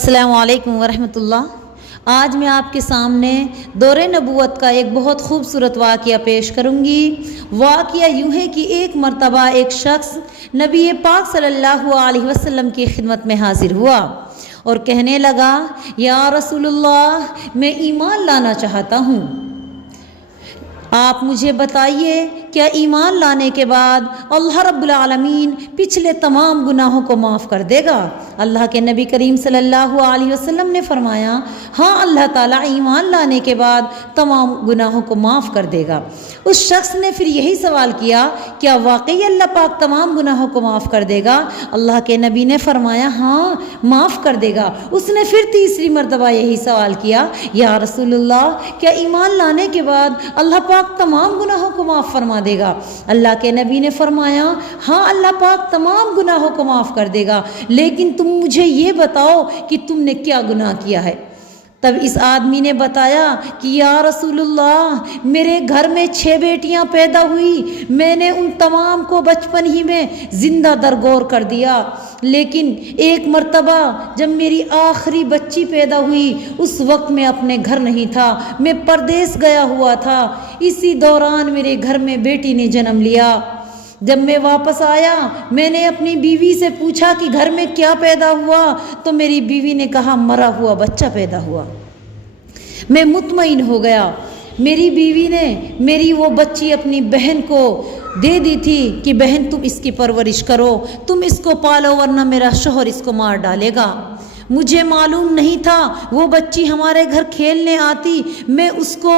السلام علیکم ورحمۃ اللہ۔ آج میں آپ کے سامنے دور نبوت کا ایک بہت خوبصورت واقعہ پیش کروں گی۔ واقعہ یوں ہے کہ ایک مرتبہ ایک شخص نبی پاک صلی اللہ علیہ وسلم کی خدمت میں حاضر ہوا اور کہنے لگا، یا رسول اللہ، میں ایمان لانا چاہتا ہوں، آپ مجھے بتائیے کیا ایمان لانے کے بعد اللہ رب العالمین پچھلے تمام گناہوں کو معاف کر دے گا؟ اللہ کے نبی کریم صلی اللہ علیہ وسلم نے فرمایا، ہاں، اللہ تعالیٰ ایمان لانے کے بعد تمام گناہوں کو معاف کر دے گا۔ اس شخص نے پھر یہی سوال کیا، کیا واقعی اللہ پاک تمام گناہوں کو معاف کر دے گا؟ اللہ کے نبی نے فرمایا، ہاں، معاف کر دے گا۔ اس نے پھر تیسری مرتبہ یہی سوال کیا، یا رسول اللہ، کیا ایمان لانے کے بعد اللہ پاک تمام گناہوں کو معاف فرما دے گا؟ اللہ کے نبی نے فرمایا، ہاں، اللہ پاک تمام گناہوں کو معاف کر دے گا، لیکن تم مجھے یہ بتاؤ کہ تم نے کیا گناہ کیا ہے؟ تب اس آدمی نے بتایا کہ یا رسول اللہ، میرے گھر میں 6 بیٹیاں پیدا ہوئی، میں نے ان تمام کو بچپن ہی میں زندہ درگور کر دیا، لیکن ایک مرتبہ جب میری آخری بچی پیدا ہوئی اس وقت میں اپنے گھر نہیں تھا، میں پردیس گیا ہوا تھا، اسی دوران میرے گھر میں بیٹی نے جنم لیا۔ جب میں واپس آیا، میں نے اپنی بیوی سے پوچھا کہ گھر میں کیا پیدا ہوا، تو میری بیوی نے کہا مرا ہوا بچہ پیدا ہوا۔ میں مطمئن ہو گیا۔ میری بیوی نے میری وہ بچی اپنی بہن کو دے دی تھی کہ بہن تم اس کی پرورش کرو، تم اس کو پالو، ورنہ میرا شوہر اس کو مار ڈالے گا۔ مجھے معلوم نہیں تھا وہ بچی ہمارے گھر کھیلنے آتی، میں اس کو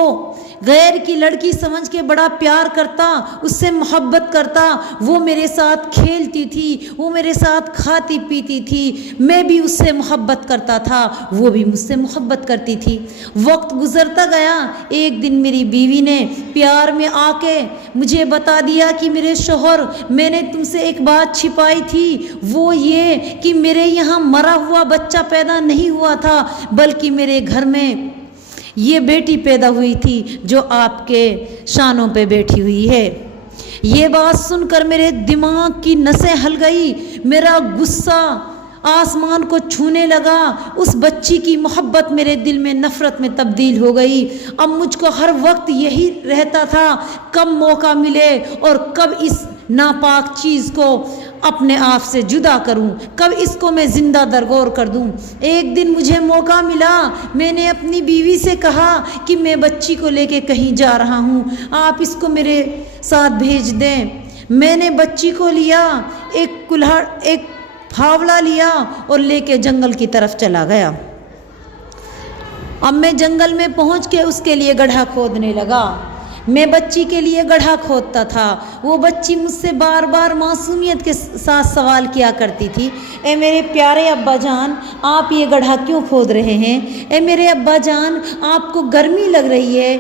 غیر کی لڑکی سمجھ کے بڑا پیار کرتا، اس سے محبت کرتا، وہ میرے ساتھ کھیلتی تھی، وہ میرے ساتھ کھاتی پیتی تھی، میں بھی اس سے محبت کرتا تھا، وہ بھی مجھ سے محبت کرتی تھی۔ وقت گزرتا گیا، ایک دن میری بیوی نے پیار میں آ کے مجھے بتا دیا کہ میرے شوہر، میں نے تم سے ایک بات چھپائی تھی، وہ یہ کہ میرے یہاں مرا ہوا بچہ پیدا نہیں ہوا تھا، بلکہ میرے گھر میں یہ بیٹی پیدا ہوئی تھی جو آپ کے شانوں پہ بیٹھی ہوئی ہے۔ یہ بات سن کر میرے دماغ کی نسیں ہل گئی، میرا غصہ آسمان کو چھونے لگا، اس بچی کی محبت میرے دل میں نفرت میں تبدیل ہو گئی۔ اب مجھ کو ہر وقت یہی رہتا تھا، کب موقع ملے اور کب اس ناپاک چیز کو اپنے آپ سے جدا کروں، کب اس کو میں زندہ درگور کر دوں۔ ایک دن مجھے موقع ملا، میں نے اپنی بیوی سے کہا کہ میں بچی کو لے کے کہیں جا رہا ہوں، آپ اس کو میرے ساتھ بھیج دیں۔ میں نے بچی کو لیا، ایک پھاوڑا لیا اور لے کے جنگل کی طرف چلا گیا۔ اب میں جنگل میں پہنچ کے اس کے لیے گڑھا کھودنے لگا۔ میں بچی کے لیے گڑھا کھودتا تھا، وہ بچی مجھ سے بار بار معصومیت کے ساتھ سوال کیا کرتی تھی، اے میرے پیارے ابا جان، آپ یہ گڑھا کیوں کھود رہے ہیں؟ اے میرے ابا جان، آپ کو گرمی لگ رہی ہے؟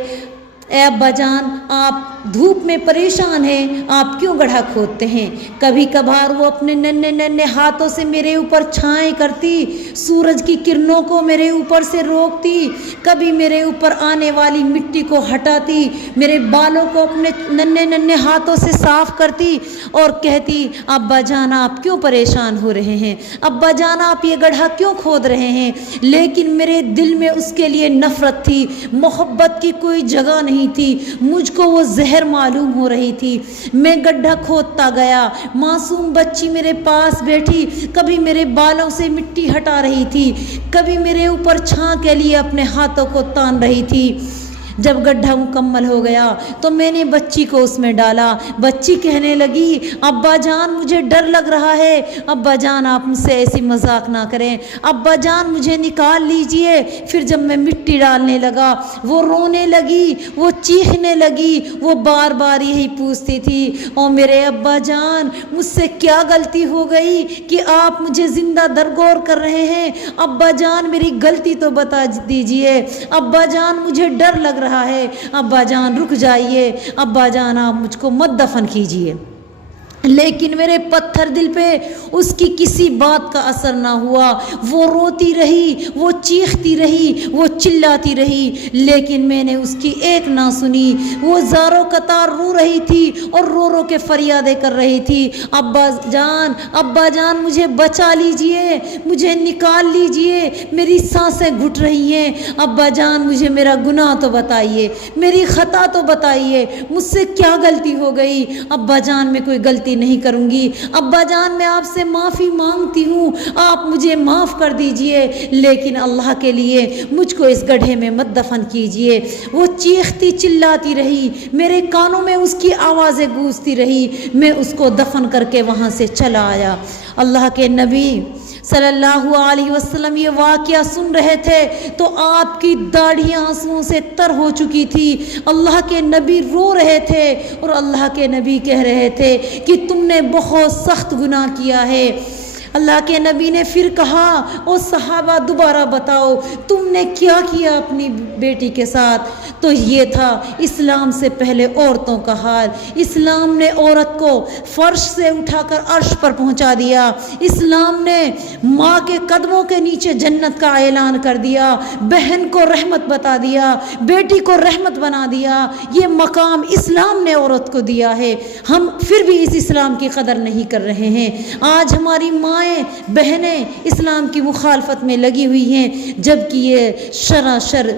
اے ابا جان، آپ دھوپ میں پریشان ہیں، آپ کیوں گڑھا کھودتے ہیں؟ کبھی کبھار وہ اپنے ننھے ننھے ہاتھوں سے میرے اوپر چھائیں کرتی، سورج کی کرنوں کو میرے اوپر سے روکتی، کبھی میرے اوپر آنے والی مٹی کو ہٹاتی، میرے بالوں کو اپنے ننھے ننھے ہاتھوں سے صاف کرتی اور کہتی، ابا جان آپ کیوں پریشان ہو رہے ہیں؟ ابا جان آپ یہ گڑھا کیوں کھود رہے ہیں؟ لیکن میرے دل میں اس کے لیے نفرت تھی، محبت کی کوئی جگہ نہیں تھی، مجھ کو وہ زہر معلوم ہو رہی تھی۔ میں گڈھا کھودتا گیا، معصوم بچی میرے پاس بیٹھی، کبھی میرے بالوں سے مٹی ہٹا رہی تھی، کبھی میرے اوپر چھاں کے لیے اپنے ہاتھوں کو تان رہی تھی۔ جب گڈھا مکمل ہو گیا تو میں نے بچی کو اس میں ڈالا۔ بچی کہنے لگی، ابا جان مجھے ڈر لگ رہا ہے، ابا جان آپ مجھ سے ایسی مذاق نہ کریں، ابا جان مجھے نکال لیجئے۔ پھر جب میں مٹی ڈالنے لگا، وہ رونے لگی، وہ چیخنے لگی، وہ بار بار یہی پوچھتی تھی، او میرے ابا جان مجھ سے کیا غلطی ہو گئی کہ آپ مجھے زندہ درگور کر رہے ہیں؟ ابا جان میری غلطی تو بتا دیجئے، ابا جان مجھے ڈر لگ رہا ہے، ابا جان رک جائیے، ابا جان آپ مجھ کو مت دفن کیجئے۔ لیکن میرے پتھر دل پہ اس کی کسی بات کا اثر نہ ہوا، وہ روتی رہی، وہ چیختی رہی، وہ چلاتی رہی، لیکن میں نے اس کی ایک نہ سنی۔ وہ زاروں قطار رو رہی تھی اور رو رو کے فریادیں کر رہی تھی، ابا جان مجھے بچا لیجئے، مجھے نکال لیجئے، میری سانسیں گھٹ رہی ہیں، ابا جان مجھے میرا گناہ تو بتائیے، میری خطا تو بتائیے، مجھ سے کیا غلطی ہو گئی؟ ابا جان میں کوئی غلطی نہیں کروں گی، ابا جان میں آپ سے معافی مانگتی ہوں، آپ مجھے معاف کر دیجئے، لیکن اللہ کے لیے مجھ کو اس گڑھے میں مت دفن کیجئے۔ وہ چیختی چلاتی رہی، میرے کانوں میں اس کی آوازیں گونجتی رہی، میں اس کو دفن کر کے وہاں سے چلا آیا۔ اللہ کے نبی صلی اللہ علیہ وسلم یہ واقعہ سن رہے تھے تو آپ کی داڑھیاں آنسوؤں سے تر ہو چکی تھی۔ اللہ کے نبی رو رہے تھے اور اللہ کے نبی کہہ رہے تھے کہ تم نے بہت سخت گناہ کیا ہے۔ اللہ کے نبی نے پھر کہا، او صحابہ دوبارہ بتاؤ تم نے کیا کیا اپنی بیٹی کے ساتھ؟ تو یہ تھا اسلام سے پہلے عورتوں کا حال۔ اسلام نے عورت کو فرش سے اٹھا کر عرش پر پہنچا دیا، اسلام نے ماں کے قدموں کے نیچے جنت کا اعلان کر دیا، بہن کو رحمت بتا دیا، بیٹی کو رحمت بنا دیا۔ یہ مقام اسلام نے عورت کو دیا ہے، ہم پھر بھی اس اسلام کی قدر نہیں کر رہے ہیں۔ آج ہماری مائیں بہنیں اسلام کی مخالفت میں لگی ہوئی ہیں، جبکہ یہ شراشر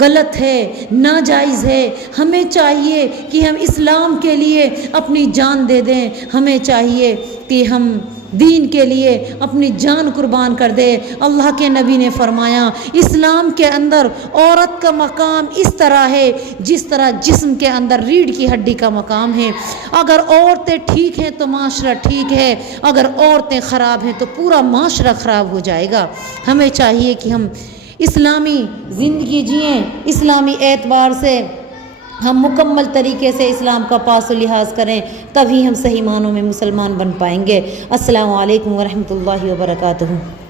غلط ہے، ناجائز ہے۔ ہمیں چاہیے کہ ہم اسلام کے لیے اپنی جان دے دیں، ہمیں چاہیے کہ ہم دین کے لیے اپنی جان قربان کر دے۔ اللہ کے نبی نے فرمایا اسلام کے اندر عورت کا مقام اس طرح ہے جس طرح جسم کے اندر ریڑھ کی ہڈی کا مقام ہے۔ اگر عورتیں ٹھیک ہیں تو معاشرہ ٹھیک ہے، اگر عورتیں خراب ہیں تو پورا معاشرہ خراب ہو جائے گا۔ ہمیں چاہیے کہ ہم اسلامی زندگی جئیں، اسلامی اعتبار سے ہم مکمل طریقے سے اسلام کا پاس و لحاظ کریں، تبھی ہم صحیح معنوں میں مسلمان بن پائیں گے۔ السلام علیکم ورحمۃ اللہ وبرکاتہ۔